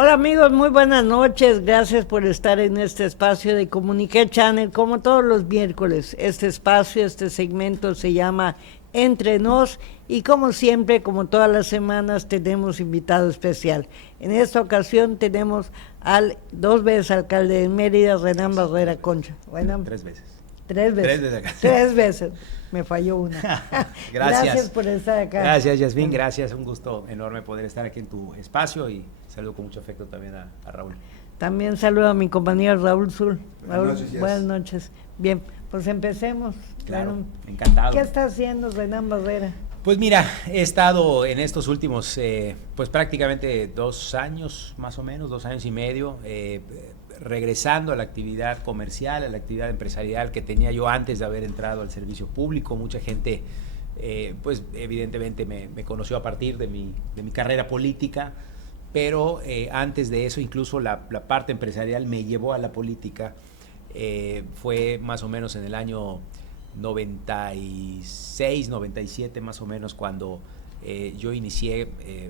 Hola amigos, muy buenas noches. Gracias por estar en este espacio de Comunique Channel. Como todos los miércoles, este espacio, este segmento se llama Entre Nos y como siempre, como todas las semanas, tenemos invitado especial. En esta ocasión tenemos al 2 veces alcalde de Mérida, Renán Barrera Concha. Renan. 3 veces. 3 veces. 3 veces acá. 3 veces. Me falló una. Gracias. Gracias por estar acá. Gracias, Yasmín. Gracias. Un gusto enorme poder estar aquí en tu espacio y saludo con mucho afecto también a Raúl. También saludo a mi compañero Raúl Zul. Raúl, Buenas noches. buenas noches. Bien, pues empecemos. Claro, Renán. encantado. ¿Qué está haciendo Renán Barrera? Pues mira, he estado en estos últimos, pues prácticamente 2 años, más o menos, 2 años y medio, regresando a la actividad comercial, a la actividad empresarial que tenía yo antes de haber entrado al servicio público. Mucha gente, pues evidentemente me conoció a partir de mi carrera política, pero antes de eso, incluso la parte empresarial me llevó a la política. Fue más o menos en el año 96, 97 más o menos cuando yo inicié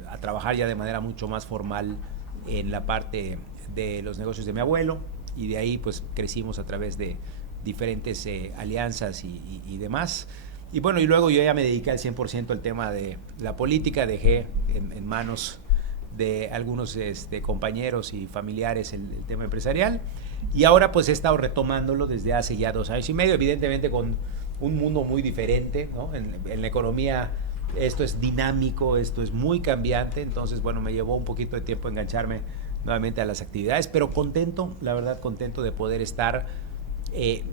a trabajar ya de manera mucho más formal en la parte de los negocios de mi abuelo, y de ahí pues crecimos a través de diferentes alianzas y demás. Y bueno, y luego yo ya me dediqué al 100% al tema de la política, dejé en manos de algunos compañeros y familiares el tema empresarial, y ahora pues he estado retomándolo desde hace ya 2 años y medio, evidentemente con un mundo muy diferente, ¿no? En la economía esto es dinámico, esto es muy cambiante, entonces bueno, me llevó un poquito de tiempo engancharme nuevamente a las actividades, pero contento, la verdad contento de poder estar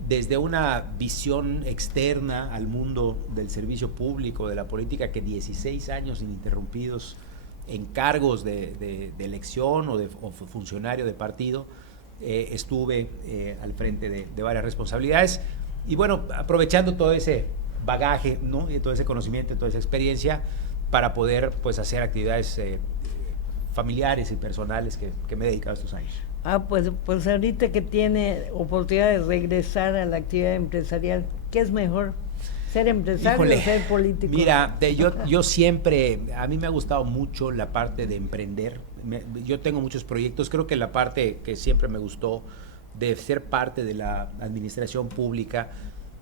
desde una visión externa al mundo del servicio público, de la política, que 16 años ininterrumpidos en cargos de elección o funcionario de partido, estuve al frente de varias responsabilidades, y bueno, aprovechando todo ese bagaje, ¿no? Y todo ese conocimiento, toda esa experiencia para poder pues hacer actividades familiares y personales que me he dedicado estos años. Pues ahorita que tiene oportunidad de regresar a la actividad empresarial, ¿qué es mejor? ¿Ser empresario o ser político? Mira, yo siempre, a mí me ha gustado mucho la parte de emprender. Yo tengo muchos proyectos, creo que la parte que siempre me gustó de ser parte de la administración pública,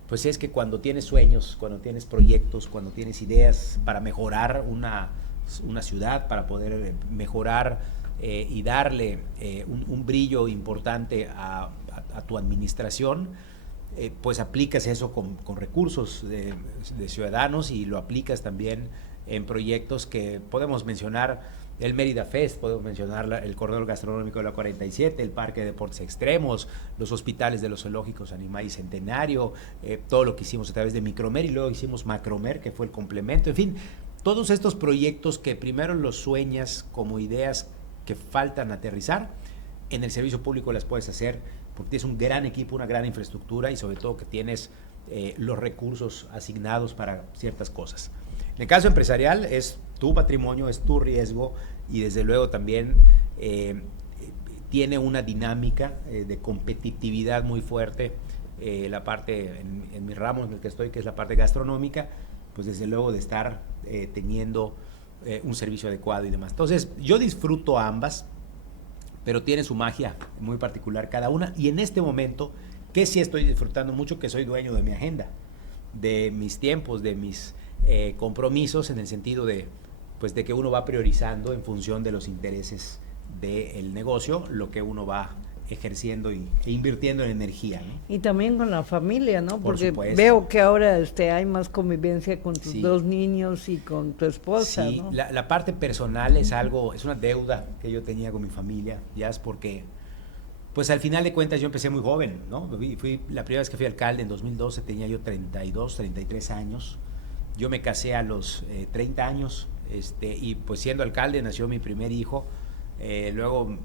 pues es que cuando tienes sueños, cuando tienes proyectos, cuando tienes ideas para mejorar una ciudad, para poder mejorar y darle un brillo importante a tu administración, pues aplicas eso con recursos de ciudadanos, y lo aplicas también en proyectos que podemos mencionar. El Mérida Fest, podemos mencionar el corredor gastronómico de la 47, el parque de deportes extremos, los hospitales de los zoológicos Animal y Centenario, todo lo que hicimos a través de Micromer, y luego hicimos Macromer, que fue el complemento. En fin, todos estos proyectos que primero los sueñas como ideas que faltan aterrizar, en el servicio público las puedes hacer porque tienes un gran equipo, una gran infraestructura, y sobre todo que tienes los recursos asignados para ciertas cosas. En el caso empresarial es tu patrimonio, es tu riesgo, y desde luego también tiene una dinámica de competitividad muy fuerte. La parte en mi ramo en el que estoy, que es la parte gastronómica, pues desde luego de estar teniendo un servicio adecuado y demás. Entonces yo disfruto ambas, pero tiene su magia muy particular cada una, y en este momento que sí estoy disfrutando mucho, que soy dueño de mi agenda, de mis tiempos, de mis compromisos, en el sentido de que uno va priorizando en función de los intereses del negocio, lo que uno va ejerciendo e invirtiendo en energía, ¿no? Y también con la familia, ¿no? Porque supuesto. veo que ahora hay más convivencia con tus Sí. 2 niños y con tu esposa, Sí, ¿no? la parte personal es una deuda que yo tenía con mi familia, ya es porque, pues al final de cuentas yo empecé muy joven, ¿no? La primera vez que fui alcalde en 2012 tenía yo 32, 33 años. Yo me casé a los 30 años, y pues siendo alcalde nació mi primer hijo. Luego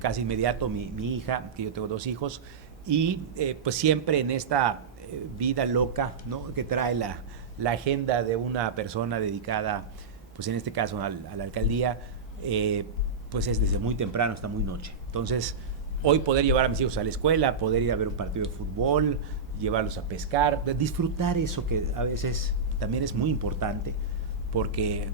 casi inmediato mi hija, que yo tengo 2 hijos, y pues siempre en esta vida loca, ¿no?, que trae la agenda de una persona dedicada, pues en este caso a la alcaldía, pues es desde muy temprano hasta muy noche. Entonces hoy poder llevar a mis hijos a la escuela, poder ir a ver un partido de fútbol, llevarlos a pescar, disfrutar eso que a veces también es muy importante, porque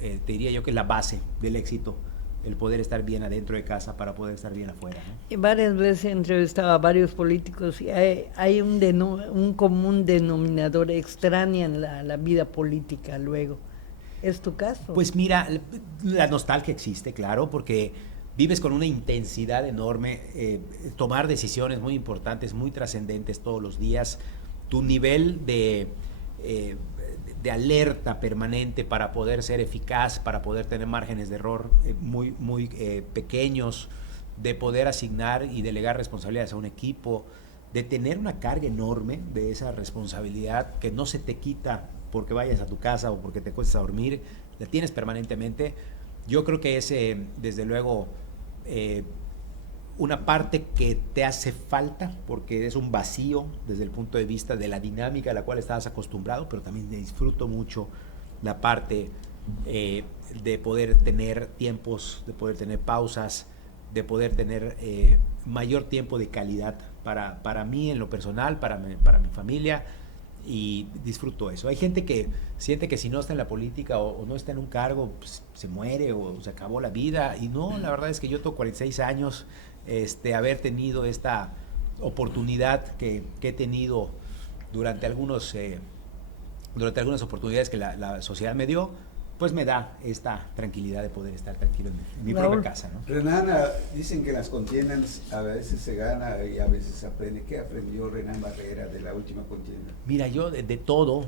te diría yo que es la base del éxito el poder estar bien adentro de casa para poder estar bien afuera, ¿no? Y varias veces he entrevistado a varios políticos y hay un común denominador, extrañan la vida política luego. ¿Es tu caso? Pues mira, la nostalgia existe, claro, porque vives con una intensidad enorme, tomar decisiones muy importantes, muy trascendentes todos los días, tu nivel de alerta permanente para poder ser eficaz, para poder tener márgenes de error muy pequeños, de poder asignar y delegar responsabilidades a un equipo, de tener una carga enorme de esa responsabilidad que no se te quita porque vayas a tu casa o porque te cuestes a dormir, la tienes permanentemente. Yo creo que es, desde luego, una parte que te hace falta porque es un vacío desde el punto de vista de la dinámica a la cual estabas acostumbrado, pero también disfruto mucho la parte de poder tener tiempos, de poder tener pausas, de poder tener mayor tiempo de calidad para mí en lo personal, para mi familia, y disfruto eso. Hay gente que siente que si no está en la política o no está en un cargo, pues, se muere o se acabó la vida, y no, la verdad es que yo tengo 46 años, haber tenido esta oportunidad que he tenido durante algunas oportunidades que la sociedad me dio, pues me da esta tranquilidad de poder estar tranquilo en mi propia casa, ¿no? Renan, dicen que en las contiendas a veces se gana y a veces se aprende. ¿Qué aprendió Renan Barrera de la última contienda? Mira, yo de todo,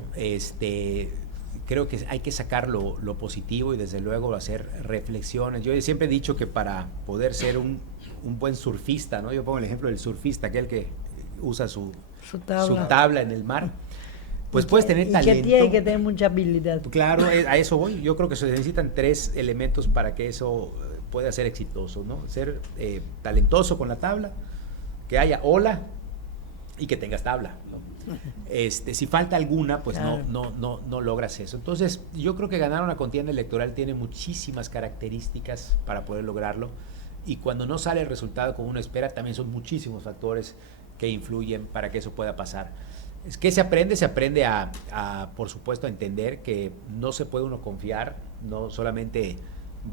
creo que hay que sacar lo positivo y desde luego hacer reflexiones. Yo siempre he dicho que para poder ser un buen surfista, ¿no? Yo pongo el ejemplo del surfista, aquel que usa su tabla en el mar. Pues puedes tener talento. Y que tiene que tener mucha habilidad. Claro, a eso voy. Yo creo que se necesitan 3 elementos para que eso pueda ser exitoso, ¿no? Ser talentoso con la tabla, que haya ola y que tengas tabla, ¿no? Si falta alguna, pues claro, no logras eso. Entonces, yo creo que ganar una contienda electoral tiene muchísimas características para poder lograrlo, y cuando no sale el resultado como uno espera, también son muchísimos factores que influyen para que eso pueda pasar. Es que se aprende por supuesto, a entender que no se puede uno confiar, no solamente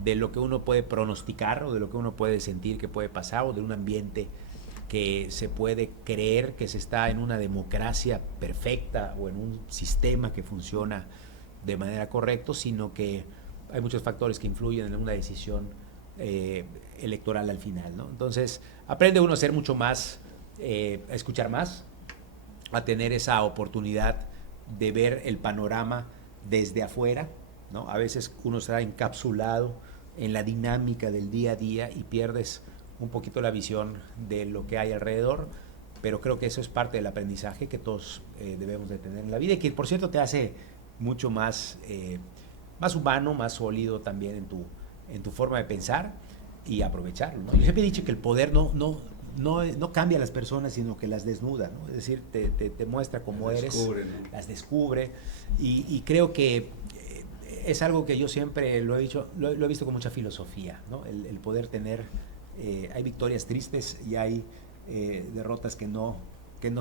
de lo que uno puede pronosticar o de lo que uno puede sentir que puede pasar, o de un ambiente que se puede creer que se está en una democracia perfecta o en un sistema que funciona de manera correcta, sino que hay muchos factores que influyen en una decisión electoral al final, ¿no? Entonces, aprende uno a ser mucho más, a escuchar más, a tener esa oportunidad de ver el panorama desde afuera, ¿no? A veces uno está encapsulado en la dinámica del día a día y pierdes un poquito la visión de lo que hay alrededor, pero creo que eso es parte del aprendizaje que todos debemos de tener en la vida, y que por cierto te hace mucho más humano, más sólido también en tu forma de pensar y aprovecharlo, ¿no? Yo siempre he dicho que el poder no cambia a las personas, sino que las desnuda, ¿no? Es decir, te muestra cómo eres, ¿no? Las descubre, y creo que es algo que yo siempre lo he dicho, lo he visto con mucha filosofía, ¿no? El poder tener, hay victorias tristes y hay derrotas que no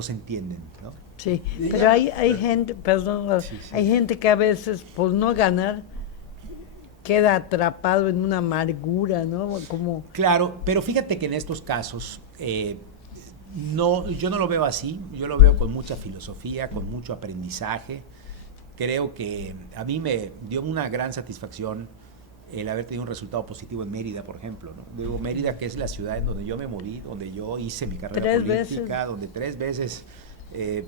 se entienden, ¿no? Sí, pero hay gente, perdón, sí. Hay gente que a veces por no ganar queda atrapado en una amargura, ¿no? Como... Claro, pero fíjate que en estos casos yo no lo veo así, yo lo veo con mucha filosofía, con mucho aprendizaje. Creo que a mí me dio una gran satisfacción el haber tenido un resultado positivo en Mérida, por ejemplo, ¿no? Digo, Mérida, que es la ciudad en donde yo me moví, donde yo hice mi carrera política, donde 3 veces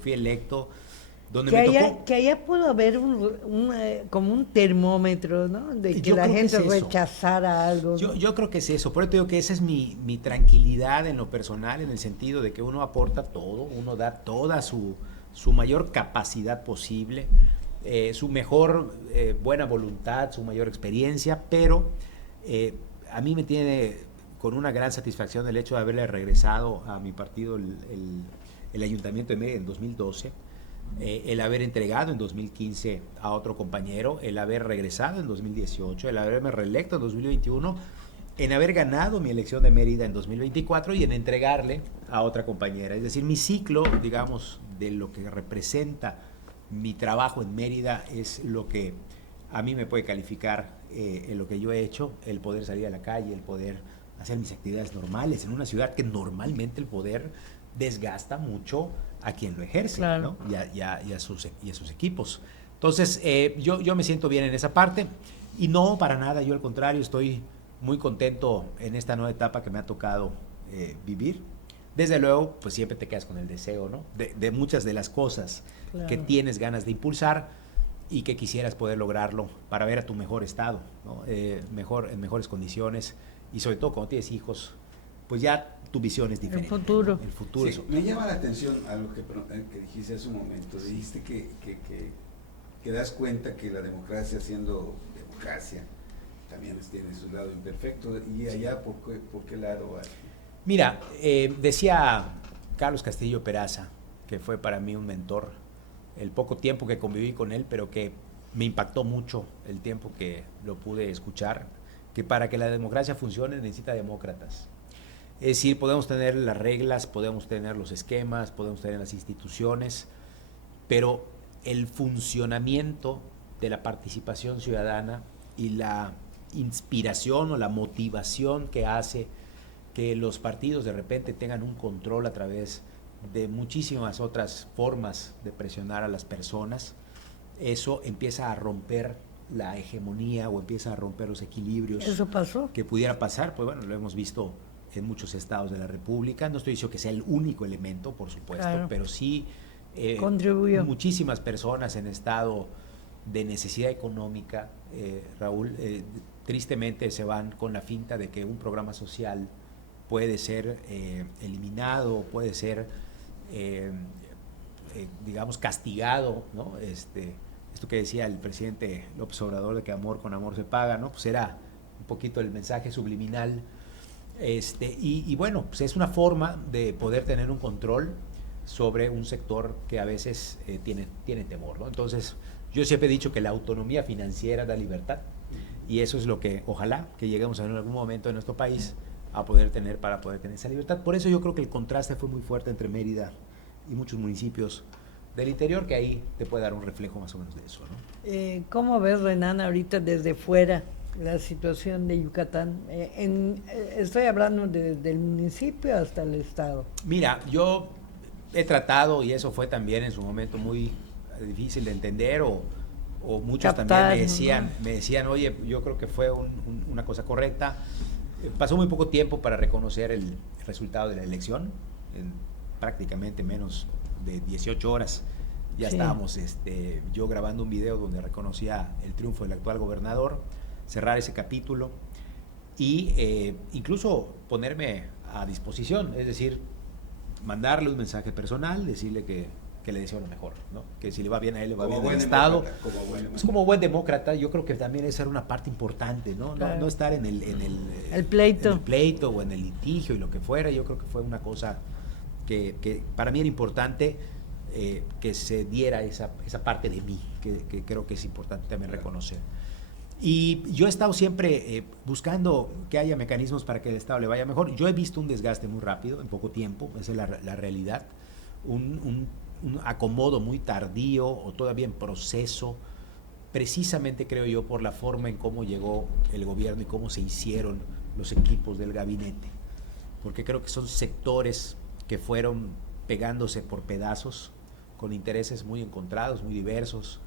fui electo, donde que allá pudo haber como un termómetro, ¿no? De que la gente rechazara algo, ¿no? Yo creo que es eso. Por eso te digo que esa es mi tranquilidad en lo personal, en el sentido de que uno aporta todo, uno da toda su mayor capacidad posible, su mejor buena voluntad, su mayor experiencia, pero a mí me tiene con una gran satisfacción el hecho de haberle regresado a mi partido el Ayuntamiento de Mérida en 2012, el haber entregado en 2015 a otro compañero, el haber regresado en 2018, el haberme reelecto en 2021, en haber ganado mi elección de Mérida en 2024 y en entregarle a otra compañera. Es decir, mi ciclo, digamos, de lo que representa mi trabajo en Mérida es lo que a mí me puede calificar en lo que yo he hecho, el poder salir a la calle, el poder hacer mis actividades normales en una ciudad que normalmente el poder desgasta mucho a quien lo ejerce, claro, ¿no? y a sus equipos. Entonces, yo me siento bien en esa parte y no para nada, yo al contrario, estoy muy contento en esta nueva etapa que me ha tocado vivir. Desde luego, pues siempre te quedas con el deseo, ¿no? De muchas de las cosas claro, que tienes ganas de impulsar y que quisieras poder lograrlo para ver a tu mejor estado, ¿no? En mejores condiciones y sobre todo cuando tienes hijos, pues ya tu visión es diferente. El futuro. ¿No? El futuro Sí, me llama la atención algo que dijiste hace un momento. Dijiste que das cuenta que la democracia, siendo democracia, también tiene su lado imperfecto. ¿Y allá por qué lado va? Mira, decía Carlos Castillo Peraza, que fue para mí un mentor, el poco tiempo que conviví con él, pero que me impactó mucho el tiempo que lo pude escuchar, que para que la democracia funcione necesita demócratas. Es decir, podemos tener las reglas, podemos tener los esquemas, podemos tener las instituciones, pero el funcionamiento de la participación ciudadana y la inspiración o la motivación que hace que los partidos de repente tengan un control a través de muchísimas otras formas de presionar a las personas, eso empieza a romper la hegemonía o empieza a romper los equilibrios. ¿Eso pasó? Que pudiera pasar, pues bueno, lo hemos visto en muchos estados de la República. No estoy diciendo que sea el único elemento, por supuesto, claro, pero sí contribuyó. Muchísimas personas en estado de necesidad económica, Raúl, tristemente se van con la finta de que un programa social puede ser eliminado, puede ser, digamos, castigado, ¿no? Esto que decía el presidente López Obrador de que amor con amor se paga, ¿no? Pues era un poquito el mensaje subliminal. Y bueno, pues es una forma de poder tener un control sobre un sector que a veces tiene temor, ¿no? Entonces, yo siempre he dicho que la autonomía financiera da libertad y eso es lo que ojalá que lleguemos en algún momento en nuestro país a poder tener para poder tener esa libertad. Por eso yo creo que el contraste fue muy fuerte entre Mérida y muchos municipios del interior, que ahí te puede dar un reflejo más o menos de eso, ¿no? ¿Cómo ves, Renan, ahorita desde fuera la situación de Yucatán? Estoy hablando desde el municipio hasta el estado. Mira, yo he tratado, y eso fue también en su momento muy difícil de entender, o muchos Captar, también ¿no? me decían, oye, yo creo que fue una cosa correcta. Pasó muy poco tiempo para reconocer el resultado de la elección, en prácticamente menos de 18 horas. Ya sí, estábamos yo grabando un video donde reconocía el triunfo del actual gobernador, cerrar ese capítulo y incluso ponerme a disposición, es decir, mandarle un mensaje personal, decirle que le deseo lo mejor, ¿no? Que si le va bien a él, le va bien al Estado. Como buen demócrata, yo creo que también esa era una parte importante, ¿no? Claro. No estar en el pleito. en el pleito o en el litigio y lo que fuera. Yo creo que fue una cosa que para mí era importante, que se diera esa parte de mí, que creo que es importante también reconocer. Y yo he estado siempre buscando que haya mecanismos para que el Estado le vaya mejor. Yo he visto un desgaste muy rápido, en poco tiempo, esa es la realidad, un acomodo muy tardío o todavía en proceso, precisamente creo yo por la forma en cómo llegó el gobierno y cómo se hicieron los equipos del gabinete, porque creo que son sectores que fueron pegándose por pedazos, con intereses muy encontrados, muy diversos,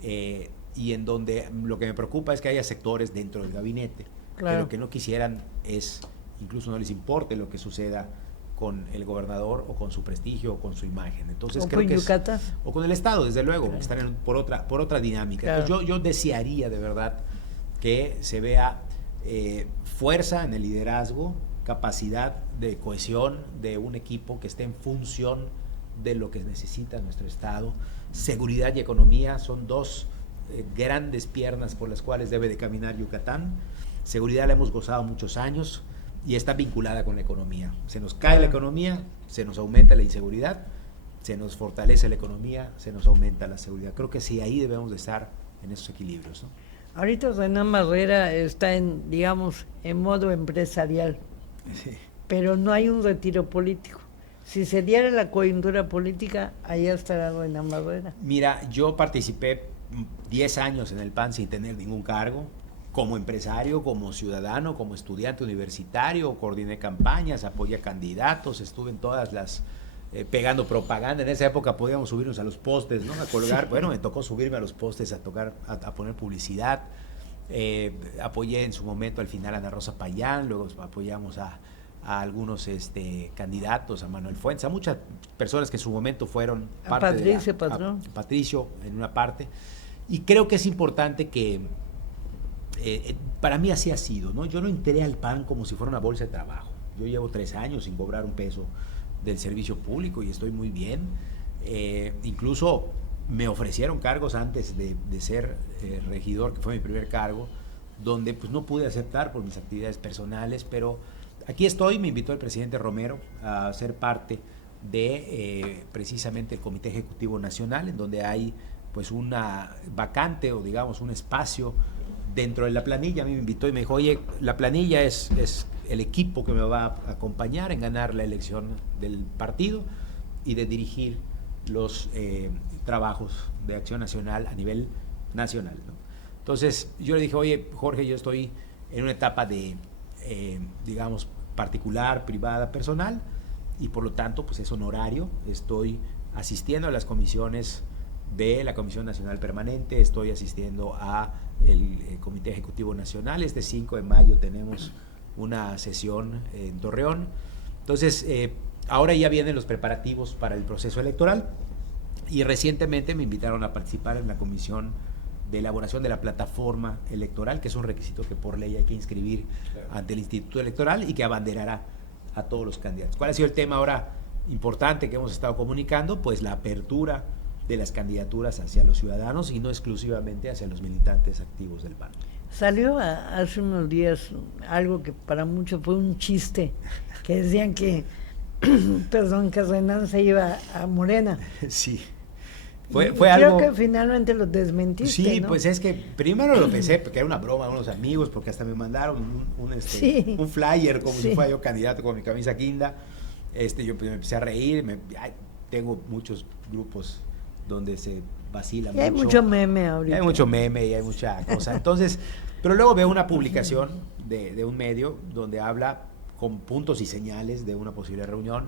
y en donde lo que me preocupa es que haya sectores dentro del gabinete, claro, que lo que no quisieran es, incluso no les importe lo que suceda con el gobernador o con su prestigio o con su imagen. Entonces, o creo con que Yucatán. o con el Estado, desde luego, Claro. están por otra dinámica. Claro. Entonces, yo desearía de verdad que se vea fuerza en el liderazgo, capacidad de cohesión de un equipo que esté en función de lo que necesita nuestro Estado. Seguridad y economía son dos grandes piernas por las cuales debe de caminar Yucatán. Seguridad la hemos gozado muchos años y está vinculada con la economía. Se nos cae la economía, se nos aumenta la inseguridad, se nos fortalece la economía, se nos aumenta la seguridad. Creo que sí, ahí debemos de estar en esos equilibrios, ¿no? Ahorita Renan Barrera está digamos, en modo empresarial, Sí. pero no hay un retiro político. Si se diera la coyuntura política, allá estará Renan Barrera. Mira, yo participé 10 años en el PAN sin tener ningún cargo. como empresario, como ciudadano, como estudiante universitario, coordiné campañas, apoyé candidatos, estuve en todas las, pegando propaganda. En esa época podíamos subirnos a los postes, ¿no? A colgar. Bueno, me tocó subirme a los postes a tocar, a poner publicidad. Apoyé en su momento al final a Ana Rosa Payán, luego apoyamos a algunos candidatos, a Manuel Fuentes, a muchas personas que en su momento fueron parte Patricio Patrón. Patricio en una parte. Y creo que es importante que para mí así ha sido, ¿no? Yo no entré al PAN como si fuera una bolsa de trabajo. Yo llevo 3 años sin cobrar un peso del servicio público y estoy muy bien. Incluso me ofrecieron cargos antes de ser regidor, que fue mi primer cargo, donde pues no pude aceptar por mis actividades personales, pero aquí estoy. Me invitó el presidente Romero a ser parte de precisamente el Comité Ejecutivo Nacional, en donde hay pues una vacante o digamos un espacio dentro de la planilla. A mí me invitó y me dijo, oye, la planilla es el equipo que me va a acompañar en ganar la elección del partido y de dirigir los trabajos de acción nacional a nivel nacional, ¿no? Entonces yo le dije, oye, Jorge, yo estoy en una etapa de, digamos, particular, privada, personal, y por lo tanto pues es honorario. Estoy asistiendo a las comisiones de la Comisión Nacional Permanente, estoy asistiendo a el Comité Ejecutivo Nacional. Este 5 de mayo tenemos una sesión en Torreón. Entonces, ahora ya vienen los preparativos para el proceso electoral y recientemente me invitaron a participar en la comisión de elaboración de la plataforma electoral, que es un requisito que por ley hay que inscribir ante el Instituto Electoral y que abanderará a todos los candidatos. ¿Cuál ha sido el tema ahora importante que hemos estado comunicando? Pues la apertura de las candidaturas hacia los ciudadanos y no exclusivamente hacia los militantes activos del PAN. Salió hace unos días algo que para muchos fue un chiste, que decían que, perdón, que Renan se iba a Morena. Sí. Fue algo... Creo que finalmente lo desmentiste, Sí, ¿no? pues es que primero lo pensé, porque era una broma a unos amigos, porque hasta me mandaron un flyer como si fuera yo candidato con mi camisa guinda. Yo pues, me empecé a reír, tengo muchos grupos donde se vacila mucho. Hay mucho meme ahorita. Hay mucho meme y hay mucha cosa. Entonces, pero luego veo una publicación de un medio donde habla con puntos y señales de una posible reunión,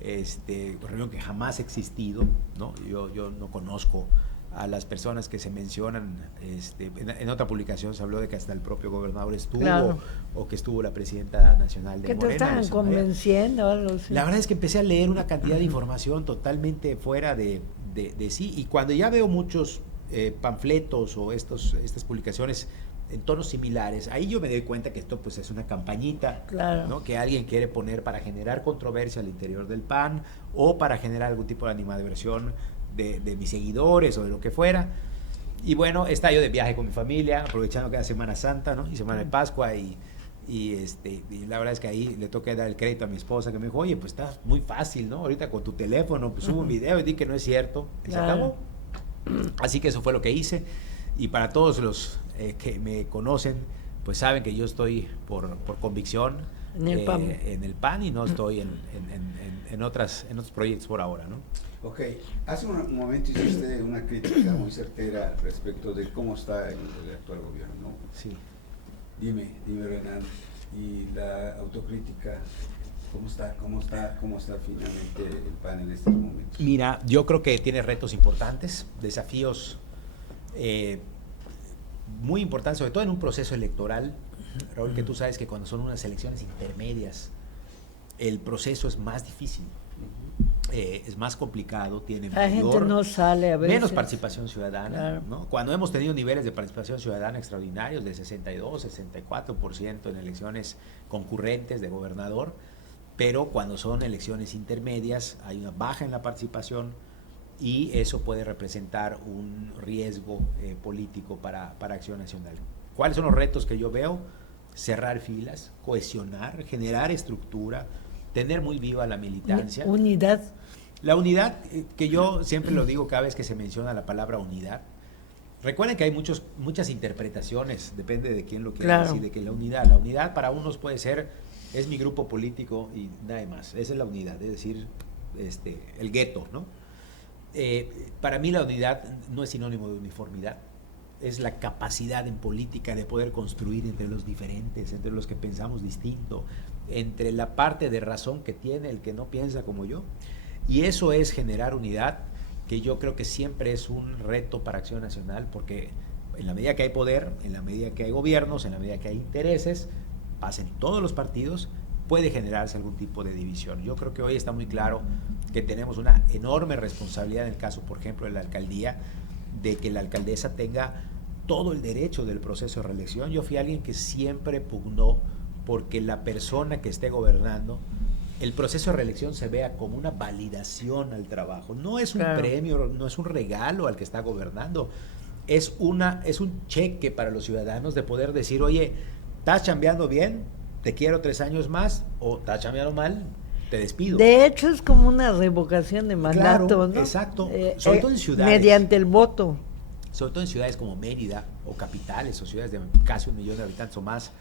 reunión que jamás ha existido, ¿no? Yo no conozco a las personas que se mencionan. En otra publicación se habló de que hasta el propio gobernador estuvo, claro, o que estuvo la presidenta nacional de que Morena. Que te estaban convenciendo. Algo así. La verdad es que empecé a leer una cantidad de información totalmente fuera de sí, y cuando ya veo muchos panfletos o estas publicaciones en tonos similares, ahí yo me doy cuenta que esto pues es una campañita, claro, ¿no? Que alguien quiere poner para generar controversia al interior del PAN o para generar algún tipo de animadversión de mis seguidores o de lo que fuera. Y bueno, estaba yo de viaje con mi familia, aprovechando que era Semana Santa, ¿no? Y Semana de Pascua, y la verdad es que ahí le toca dar el crédito a mi esposa, que me dijo, oye, pues está muy fácil, ¿no? Ahorita con tu teléfono, pues subo un video y di que no es cierto, y claro, se acabó. Así que eso fue lo que hice, y para todos los que me conocen, pues saben que yo estoy por convicción en el PAN y no estoy en otros proyectos por ahora, ¿no? Ok, hace un momento hiciste una crítica muy certera respecto de cómo está el actual gobierno, ¿no? Sí. Dime Renan, y la autocrítica, ¿cómo está finalmente el PAN en estos momentos? Mira, yo creo que tiene retos importantes, desafíos muy importantes, sobre todo en un proceso electoral, Raúl, que tú sabes que cuando son unas elecciones intermedias, el proceso es más difícil. Es más complicado, tiene la gente no sale a veces. Menos participación ciudadana, claro, ¿no? Cuando hemos tenido niveles de participación ciudadana extraordinarios de 62, 64% en elecciones concurrentes de gobernador, pero cuando son elecciones intermedias hay una baja en la participación y eso puede representar un riesgo político para Acción Nacional. ¿Cuáles son los retos que yo veo? Cerrar filas, cohesionar, generar estructura, tener muy viva la militancia. Unidad. La unidad, que yo siempre lo digo cada vez que se menciona la palabra unidad. Recuerden que hay muchas interpretaciones, depende de quién lo quiera, claro, decir, de que la unidad para unos puede ser, es mi grupo político y nada más, esa es la unidad, es decir, el gueto, ¿no? Para mí la unidad no es sinónimo de uniformidad, es la capacidad en política de poder construir entre los diferentes, entre los que pensamos distinto, entre la parte de razón que tiene el que no piensa como yo. Y eso es generar unidad, que yo creo que siempre es un reto para Acción Nacional, porque en la medida que hay poder, en la medida que hay gobiernos, en la medida que hay intereses, pasen todos los partidos, puede generarse algún tipo de división. Yo creo que hoy está muy claro que tenemos una enorme responsabilidad en el caso, por ejemplo, de la alcaldía, de que la alcaldesa tenga todo el derecho del proceso de reelección. Yo fui alguien que siempre pugnó porque la persona que esté gobernando, el proceso de reelección se vea como una validación al trabajo. No es un premio, no es un regalo al que está gobernando. Es un cheque para los ciudadanos de poder decir, oye, ¿estás chambeando bien? Te quiero 3 años más, o estás chambeando mal, te despido. De hecho, es como una revocación de mandato, claro, ¿no? Exacto, sobre todo en ciudades. Mediante el voto. Sobre todo en ciudades como Mérida, o capitales, o ciudades de casi 1 millón de habitantes o más,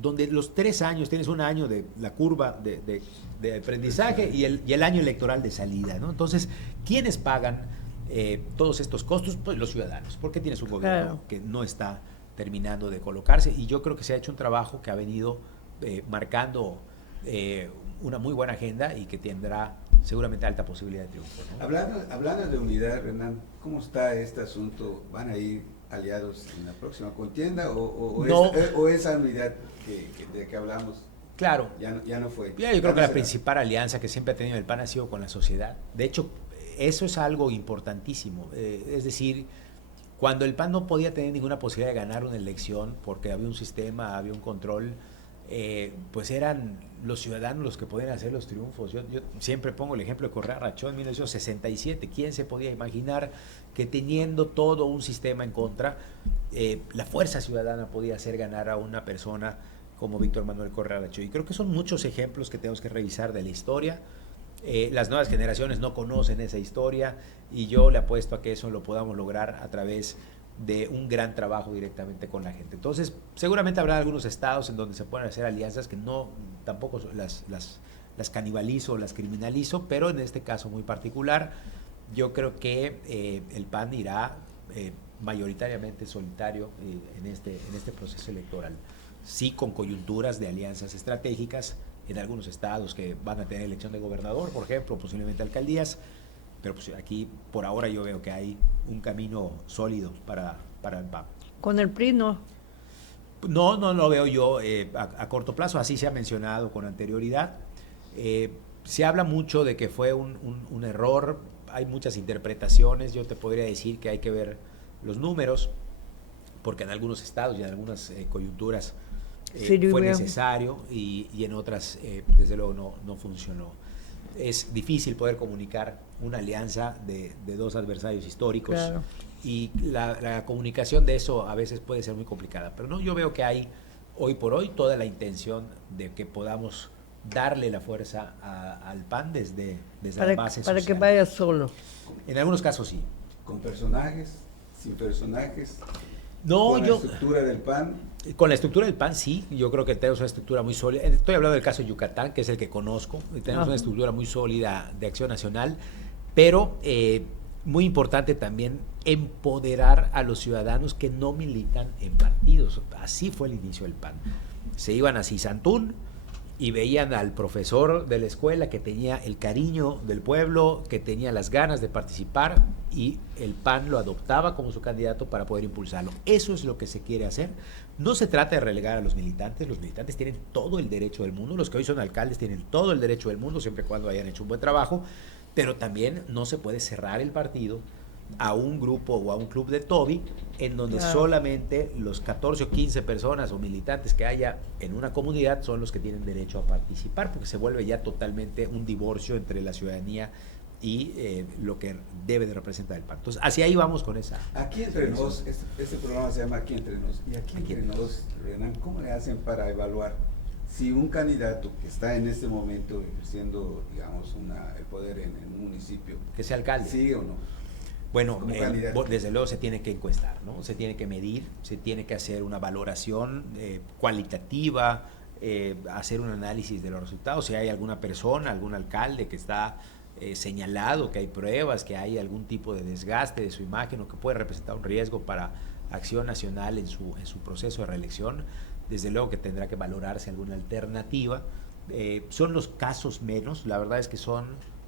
donde los 3 años, tienes un año de la curva de aprendizaje y el año electoral de salida, ¿no? Entonces, ¿quiénes pagan todos estos costos? Pues los ciudadanos, porque tienes un gobierno que no está terminando de colocarse, y yo creo que se ha hecho un trabajo que ha venido marcando una muy buena agenda y que tendrá seguramente alta posibilidad de triunfo, ¿no? Hablando de unidad, Renan, ¿cómo está este asunto? ¿Van a ir aliados en la próxima contienda o esa unidad de que hablamos? Claro. Ya no fue. Yo creo que la principal alianza que siempre ha tenido el PAN ha sido con la sociedad. De hecho, eso es algo importantísimo. Es decir, cuando el PAN no podía tener ninguna posibilidad de ganar una elección porque había un sistema, había un control, pues eran los ciudadanos los que podían hacer los triunfos. Yo siempre pongo el ejemplo de Correa Rachó en 1967. ¿Quién se podía imaginar que teniendo todo un sistema en contra, la fuerza ciudadana podía hacer ganar a una persona como Víctor Manuel Correa Rachó? Y creo que son muchos ejemplos que tenemos que revisar de la historia. Las nuevas generaciones no conocen esa historia, y yo le apuesto a que eso lo podamos lograr a través de un gran trabajo directamente con la gente. Entonces, seguramente habrá algunos estados en donde se pueden hacer alianzas que no tampoco las canibalizo, las criminalizo, pero en este caso muy particular, yo creo que el PAN irá mayoritariamente solitario en este proceso electoral. Sí, con coyunturas de alianzas estratégicas en algunos estados que van a tener elección de gobernador, por ejemplo, posiblemente alcaldías, pero pues aquí por ahora yo veo que hay un camino sólido para el PAN. ¿Con el PRI no? No lo veo yo a corto plazo, así se ha mencionado con anterioridad. Se habla mucho de que fue un error, hay muchas interpretaciones. Yo te podría decir que hay que ver los números, porque en algunos estados y en algunas coyunturas fue necesario, y en otras desde luego no funcionó. Es difícil poder comunicar una alianza de 2 adversarios históricos, claro, y la comunicación de eso a veces puede ser muy complicada, pero no, yo veo que hay hoy por hoy toda la intención de que podamos darle la fuerza al PAN desde la base social. Para que vaya solo. En algunos casos sí. ¿Con personajes? ¿Sin personajes? No, ¿Con la estructura del PAN? Con la estructura del PAN sí, yo creo que tenemos una estructura muy sólida. Estoy hablando del caso de Yucatán, que es el que conozco. Tenemos una estructura muy sólida de Acción Nacional, pero muy importante también empoderar a los ciudadanos que no militan en partidos. Así fue el inicio del PAN. Se iban a Sisantún y veían al profesor de la escuela que tenía el cariño del pueblo, que tenía las ganas de participar, y el PAN lo adoptaba como su candidato para poder impulsarlo. Eso es lo que se quiere hacer. No se trata de relegar a los militantes tienen todo el derecho del mundo, los que hoy son alcaldes tienen todo el derecho del mundo, siempre y cuando hayan hecho un buen trabajo, pero también no se puede cerrar el partido a un grupo o a un club de Toby en donde solamente los 14 o 15 personas o militantes que haya en una comunidad son los que tienen derecho a participar, porque se vuelve ya totalmente un divorcio entre la ciudadanía y lo que debe de representar el PAN. Entonces, hacia ahí vamos con esa. Aquí entre nos, este programa se llama Aquí entre nos, y aquí entre nos, Renan, ¿cómo le hacen para evaluar si un candidato que está en este momento ejerciendo, digamos, el poder en un municipio, que sea alcalde, sigue o no? Bueno, desde luego se tiene que encuestar, ¿no? Se tiene que medir, se tiene que hacer una valoración cualitativa, hacer un análisis de los resultados. Si hay alguna persona, algún alcalde que está señalado, que hay pruebas, que hay algún tipo de desgaste de su imagen o que puede representar un riesgo para Acción Nacional en su proceso de reelección. Desde luego que tendrá que valorarse alguna alternativa. Son los casos menos, la verdad es que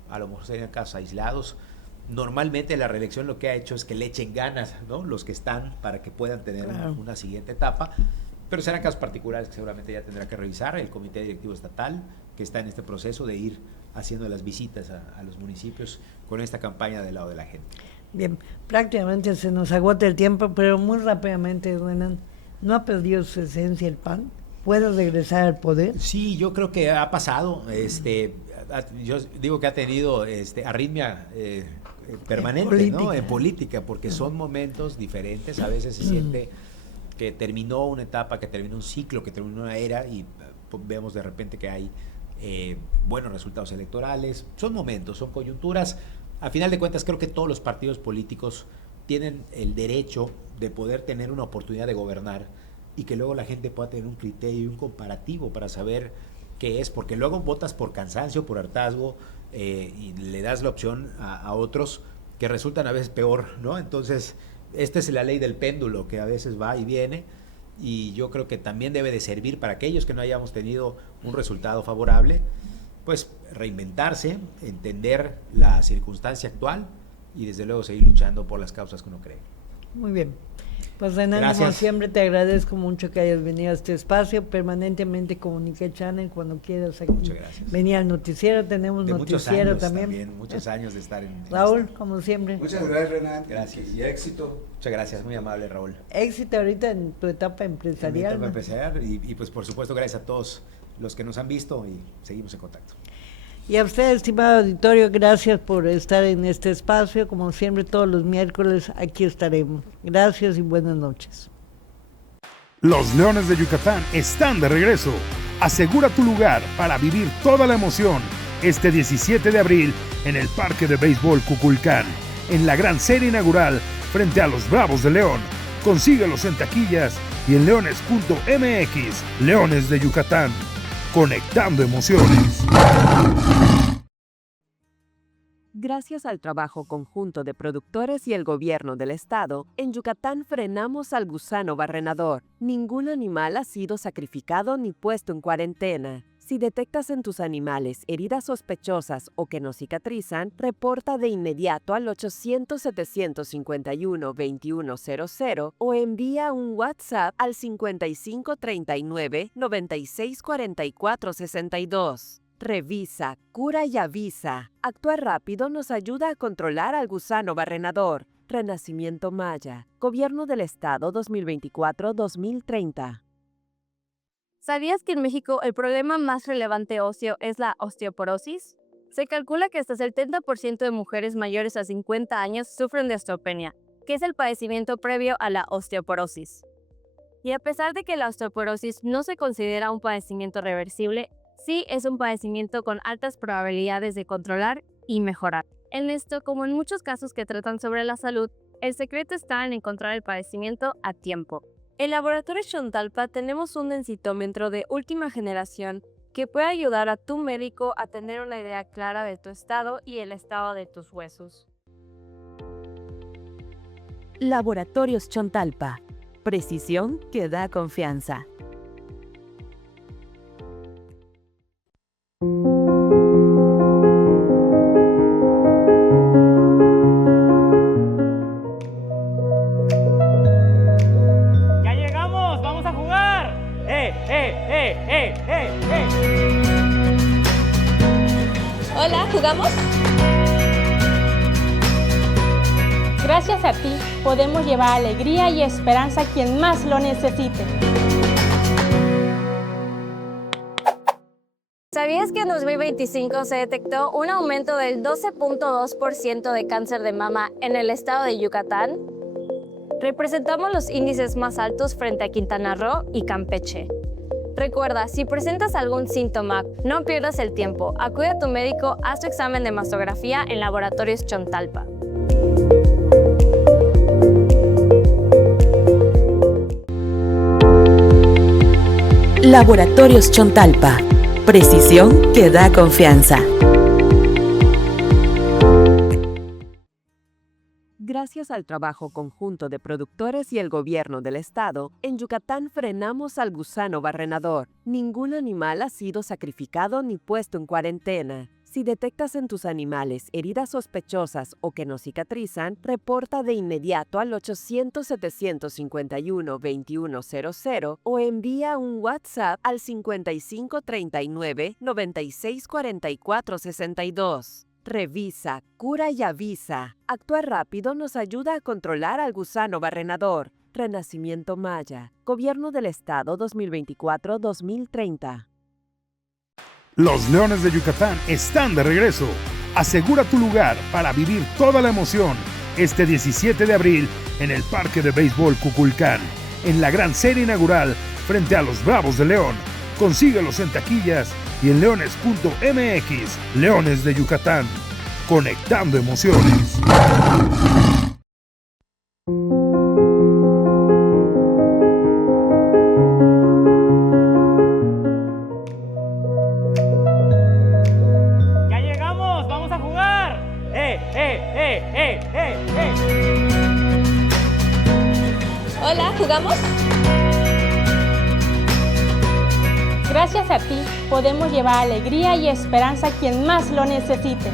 a lo mejor serían casos aislados. Normalmente la reelección lo que ha hecho es que le echen ganas, ¿no?, los que están, para que puedan tener una siguiente etapa, pero serán casos particulares que seguramente ya tendrá que revisar el Comité Directivo Estatal, que está en este proceso de ir haciendo las visitas a los municipios con esta campaña del lado de la gente. Bien, prácticamente se nos agota el tiempo, pero muy rápidamente, Renan, ¿no ha perdido su esencia el PAN? ¿Puede regresar al poder? Sí, yo creo que ha pasado. Yo digo que ha tenido arritmia permanente, ¿no?, en política, porque son momentos diferentes. A veces se siente que terminó una etapa, que terminó un ciclo, que terminó una era, y vemos de repente que hay buenos resultados electorales. Son momentos, son coyunturas. A final de cuentas, creo que todos los partidos políticos tienen el derecho de poder tener una oportunidad de gobernar y que luego la gente pueda tener un criterio y un comparativo para saber qué es, porque luego votas por cansancio, por hartazgo, y le das la opción a otros que resultan a veces peor, ¿no? Entonces, esta es la ley del péndulo, que a veces va y viene, y yo creo que también debe de servir para aquellos que no hayamos tenido un resultado favorable, pues reinventarse, entender la circunstancia actual y desde luego seguir luchando por las causas que uno cree. Muy bien. Pues Renan, Gracias. como siempre te agradezco mucho que hayas venido a este espacio. Permanentemente Comunique Channel, cuando quieras aquí. Muchas gracias. Venir al noticiero, tenemos De muchos noticiero años también. muchos años de estar en Raúl, esta. como siempre. Muchas gracias, Renan. Gracias. Y éxito. Muchas gracias, muy amable, Raúl. Éxito ahorita en tu etapa empresarial. Para ¿no? empezar, y pues por supuesto gracias a todos los que nos han visto y seguimos en contacto. Y a usted, estimado auditorio, gracias por estar en este espacio. Como siempre, todos los miércoles aquí estaremos. Gracias y buenas noches. Los Leones de Yucatán están de regreso. Asegura tu lugar para vivir toda la emoción este 17 de abril en el Parque de Béisbol Cuculcán, en la gran serie inaugural frente a los Bravos de León. Consíguelos en taquillas y en leones.mx. Leones de Yucatán, conectando emociones. Gracias al trabajo conjunto de productores y el gobierno del estado, en Yucatán frenamos al gusano barrenador. Ningún animal ha sido sacrificado ni puesto en cuarentena. Si detectas en tus animales heridas sospechosas o que no cicatrizan, reporta de inmediato al 800-751-2100 o envía un WhatsApp al 5539-964462. Revisa, cura y avisa. Actuar rápido nos ayuda a controlar al gusano barrenador. Renacimiento Maya. Gobierno del Estado 2024-2030. ¿Sabías que en México el problema más relevante óseo es la osteoporosis? Se calcula que hasta el 70% de mujeres mayores a 50 años sufren de osteopenia, que es el padecimiento previo a la osteoporosis. Y a pesar de que la osteoporosis no se considera un padecimiento reversible, sí es un padecimiento con altas probabilidades de controlar y mejorar. En esto, como en muchos casos que tratan sobre la salud, el secreto está en encontrar el padecimiento a tiempo. En Laboratorios Chontalpa tenemos un densitómetro de última generación que puede ayudar a tu médico a tener una idea clara de tu estado y el estado de tus huesos. Laboratorios Chontalpa. Precisión que da confianza. ¡Ya llegamos! ¡Vamos a jugar! ¡Eh! Hola, ¿jugamos? Gracias a ti, podemos llevar alegría y esperanza a quien más lo necesite. ¿Sabías que en 2025 se detectó un aumento del 12.2% de cáncer de mama en el estado de Yucatán? Representamos los índices más altos frente a Quintana Roo y Campeche. Recuerda, si presentas algún síntoma, no pierdas el tiempo. Acude a tu médico, haz tu examen de mastografía en Laboratorios Chontalpa. Laboratorios Chontalpa. Precisión que da confianza. Gracias al trabajo conjunto de productores y el gobierno del estado, en Yucatán frenamos al gusano barrenador. Ningún animal ha sido sacrificado ni puesto en cuarentena. Si detectas en tus animales heridas sospechosas o que no cicatrizan, reporta de inmediato al 800-751-2100 o envía un WhatsApp al 5539-964462. Revisa, cura y avisa. Actuar rápido nos ayuda a controlar al gusano barrenador. Renacimiento Maya. Gobierno del Estado 2024-2030. Los Leones de Yucatán están de regreso. Asegura tu lugar para vivir toda la emoción este 17 de abril en el Parque de Béisbol Cuculcán, en la gran serie inaugural frente a los Bravos de León. Consíguelos en taquillas y en leones.mx. Leones de Yucatán, conectando emociones. Hola, ¿jugamos? Gracias a ti podemos llevar alegría y esperanza a quien más lo necesite.